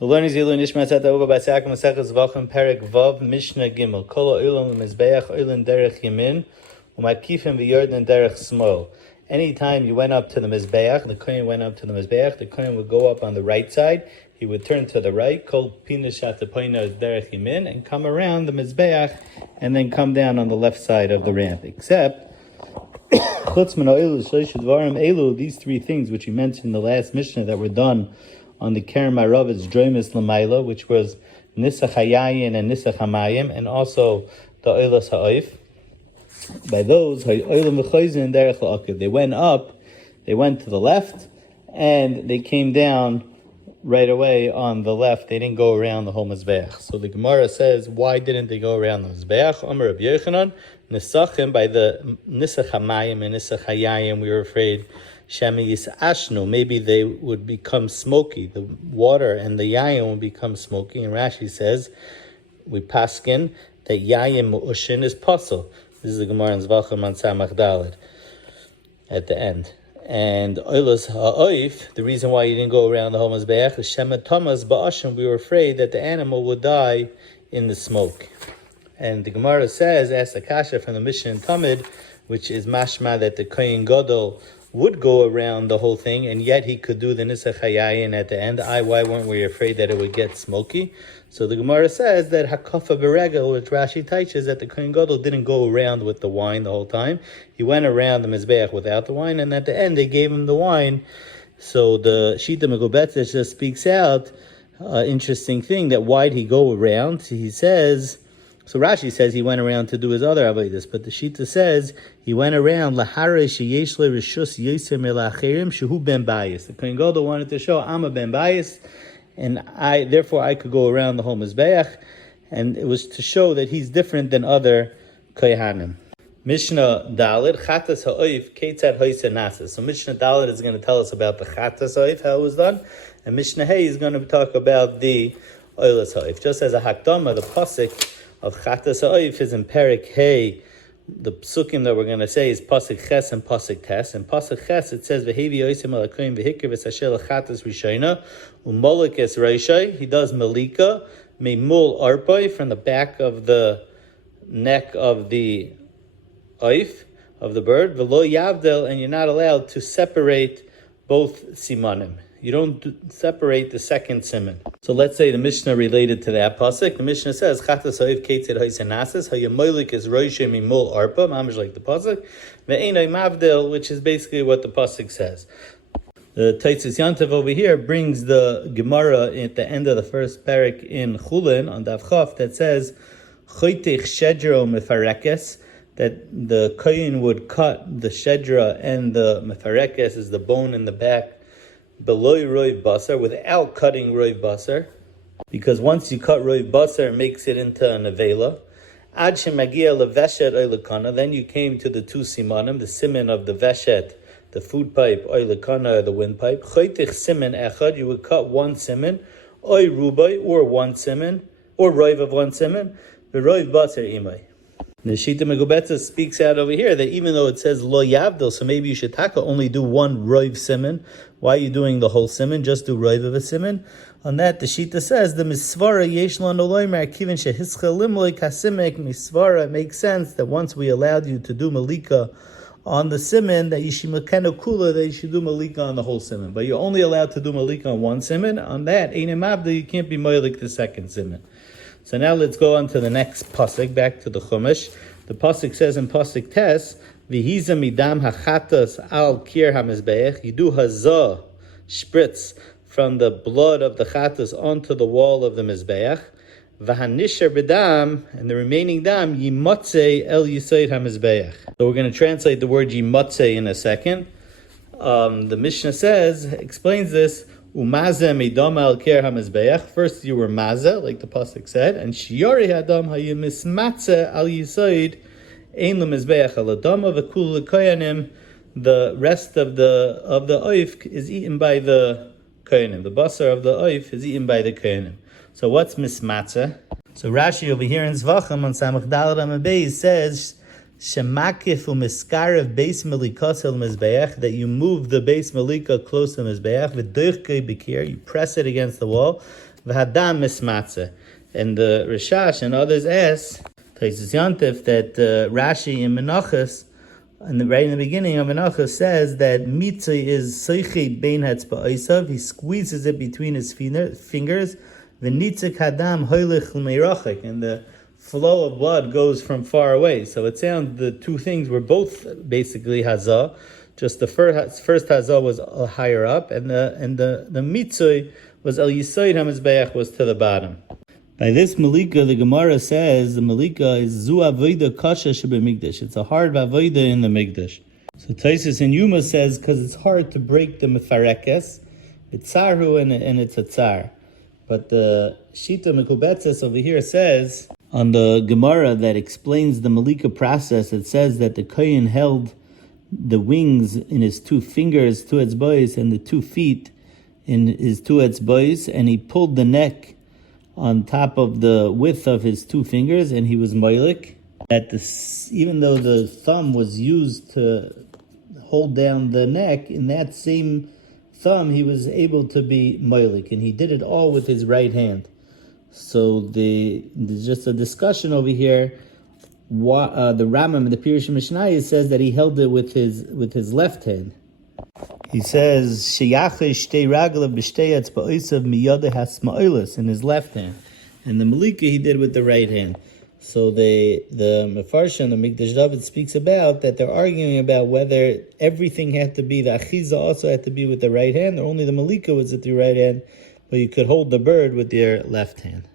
The learning Zilu Nishmas Etta Ahuva by Zevachim Perek Vav Mishna Gimel Kol Olam Mizbeach Olam Derech Yamin Umakifim v'Yordan Derech Smol. Anytime you went up to the Mizbeach, the Kohen went up to the Mizbeach, the Kohen would go up on the right side, he would turn to the right, Kol Pinashat Poina Derech Yamin, and come around the Mizbeach, and then come down on the left side of the ramp. Except, these three things which he mentioned in the last Mishnah that were done on the Kerem Aravet's Droimus Lamaila, which was Nisach Hayayin and Nisach Hamayim, and also the Oilas Ha'oif. By those, they went up, they went to the left, and they came down right away on the left. They didn't go around the whole Mizbeach. So the Gemara says, why didn't they go around the Mizbeach? Amar Rabbi Yochanan, Nisachim, by the Nisach Hamayim and Nisach Hayayim, we were afraid Shemi Yisashnu, maybe they would become smoky. The water and the yayim would become smoky. And Rashi says, we paskin, that yayim mu'ushin is puzzle. This is the Gemara in Zevachim on Samach Daled at the end. And Oilas Ha'oif, the reason why you didn't go around the whole Mizbeach is Shemet Tamas Ba'ashim, we were afraid that the animal would die in the smoke. And the Gemara says, ask the Kasha from the Mishnah in Tamid, which is mashma that the Kohen Gadol would go around the whole thing, and yet he could do the Nisach Hayayin at the end. Why weren't we afraid that it would get smoky? So the Gemara says that Hakafa Beregel, which Rashi teaches, that the Kohen Gadol didn't go around with the wine the whole time. He went around the Mizbeach without the wine, and at the end they gave him the wine. So the Shita Megobetzes just speaks out, interesting thing, that why'd he go around? He says, so Rashi says he went around to do his other avodas, but the Shita says he went around lahare sheyesh le rishus yoser melacherim shehu ben bayis. The Kohen Gadol wanted to show I'm a ben bayis, and therefore I could go around the whole Mizbeach, and it was to show that he's different than other kohanim. Mishnah Daled Chatas Ha'oif Ketzad Hoyse Nasas. So Mishnah Daled is going to tell us about the Chatas Ha'oif, how it was done, and Mishnah Hay is going to talk about the Oilas Ha'oif. Just as a hakdama, the pasuk of Chatas Ha'oif is in Perek Hay. The psukim that we're going to say is pasuk Ches and pasuk Tes. In pasuk Ches it says V'hevi Yoisem Alakoyim V'hikir V'sashel Chatas Rishayna U'molik Es Reishai. He does Malika Meimul Arpoi, from the back of the neck of the oif of the bird. V'lo Yavdel, and you're not allowed to separate both simanim. You don't separate the second siman. So let's say the Mishnah related to that pasuk. The Mishnah says, Chatas Ha'oif Ketzed Hoyse Nasas, Hayamolik is Roishe Mimol Arpa, mamish like the pasuk. Ve'enai Mavdel, which is basically what the pasuk says. The Taitzis Yantav over here brings the Gemara at the end of the first parak in Chulin on Daf Chaf that says, Choitech Shedro Mefarekes, that the Kohen would cut the Shedra and the Mefarekes is the bone in the back, below roiv basar, without cutting roiv basar, because once you cut roiv basar, it makes it into an avela. Ad shemagia leveshet oilekana, then you came to the two simanim, the siman of the veshet, the food pipe, oilekana, or the windpipe. Choitich siman echad, you would cut one siman, oy rubai, or one siman, or roiv of one siman, the roiv basar imay. The Shita Megubetza speaks out over here that even though it says lo yavdil, so maybe you should only do one roiv siman. Why are you doing the whole siman? Just do roiv of a siman. On that, the Shita says the misvara yesh lo noloymer kivin shehischel limloi kasimek misvara. It makes sense that once we allowed you to do malika on the siman, that you should makeno kula, that you should do malika on the whole siman. But you're only allowed to do malika on one siman. On that, einem abda, you can't be moilik the second siman. So now let's go on to the next pasuk, back to the Chumash. The pasuk says in pasuk Tes, V'hiza midam hachatas al kir hamizbeach. You do hazah, spritz, from the blood of the chatas onto the wall of the mizbeach. V'hanisher b'dam, and the remaining dam, yimotze el yisoid hamizbeach. So we're going to translate the word yimotze in a second. The Mishnah explains this. Umaze midam al ker hamizbeach. First you were maze, like the pasuk said, and shiori hadam hayimismatze al yisoid ein lemizbeach al adama v'kul lekoyanim. The rest of the oif is eaten by the koyanim. The basar of the oif is eaten by the koyanim. So what's mismatze? So Rashi over here in Zevachim on Samach Daled Amud Beis says Shemakif u'miskarev beis melikas el mizbeach, that you move the beis melika close to mizbeach, v'doichkei b'kir, you press it against the wall, v'hadam mismatze. And the Rishash and others ask, Taisus Yantif, that Rashi in Menachos, right in the beginning of Menachos, says that mitzvah is seichei bein hatzba'osav. He squeezes it between his fingers. V'nitzik hadam hoylech l'meirachik, and the flow of blood goes from far away. So it sounds the two things were both basically hazah. Just the first hazah was higher up, and the mitzvah was el yisoid hamizbeach, was to the bottom. By this malika, the Gemara says the malika is zu avoda kasha shebemikdash. It's a hard avoda in the mikdash. So Taisus in Yuma says because it's hard to break the mefarekes, it's tzarhu and it's a tzar. But the Shita Mekubetzes over here says on the Gemara that explains the malika process. It says that the kohen held the wings in his 2 fingers, 2 etzbos, and the 2 feet in his 2 etzbos, and he pulled the neck on top of the width of his 2 fingers, and he was moilik. Even though the thumb was used to hold down the neck, in that same thumb he was able to be moilik, and he did it all with his right hand. So there's just a discussion over here. The Rambam in the Pirush Mishnah says that he held it with his left hand. He says sheyachish shtei raglav b'shtei etzba'osav miyadeh hasma'olos, in his left hand, and the malika he did with the right hand. So the Mefarshim, the Mikdash David, speaks about that they're arguing about whether everything had to be, the achiza also had to be with the right hand, or only the malika was with the right hand, but you could hold the bird with your left hand.